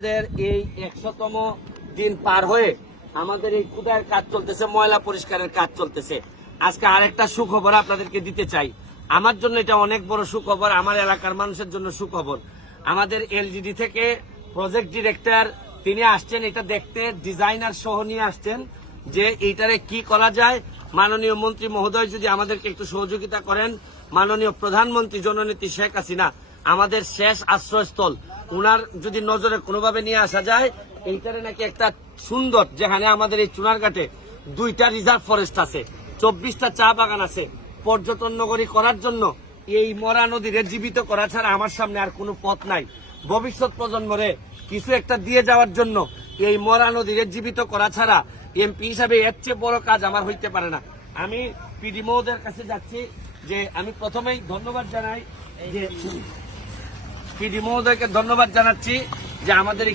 এই 100তম দিন পার হয়ে আমাদের এই কুদায়ের কাজ চলতেছে, ময়লা পরিষ্কারের কাজ চলতেছে। আজকে আরেকটা সুখবর আপনাদেরকে দিতে চাই। আমার জন্য এটা অনেক বড় সুখবর, আমার এলাকার মানুষের জন্য সুখবর। আমাদের এলজিডি থেকে প্রজেক্ট ডিরেক্টর তিনি আসছেন এটা দেখতে, ডিজাইনার সহ নিয়ে আসছেন যে এইটারে কি করা যায়। মাননীয় মন্ত্রী মহোদয় যদি আমাদেরকে একটু সহযোগিতা করেন, মাননীয় প্রধানমন্ত্রী জননেত্রী শেখ হাসিনা আমাদের শেষ আশ্রয়স্থল, উনার যদি নজরে কোনোভাবে নিয়ে আসা যায়, এইটারে নাকি একটা সুন্দর, যেখানে আমাদের এই চুনারঘাটে 2টা রিজার্ভ ফরেস্ট আছে, 24টা চা বাগান আছে, পর্যটন নগরী করার জন্য এই মরা নদীরে জীবিত করা ছাড়া আমার সামনে আর কোনো পথ নাই। ভবিষ্যৎ প্রজন্মরে কিছু একটা দিয়ে যাওয়ার জন্য এই মরা নদীরে জীবিত করা ছাড়া এমপি হিসাবে এর চেয়ে বড় কাজ আমার হইতে পারে না। আমি পিডি মহোদয়ের কাছে যাচ্ছি, যে আমি প্রথমেই ধন্যবাদ জানাই, যে পিডি মহোদয়কে ধন্যবাদ জানাচ্ছি যে আমাদের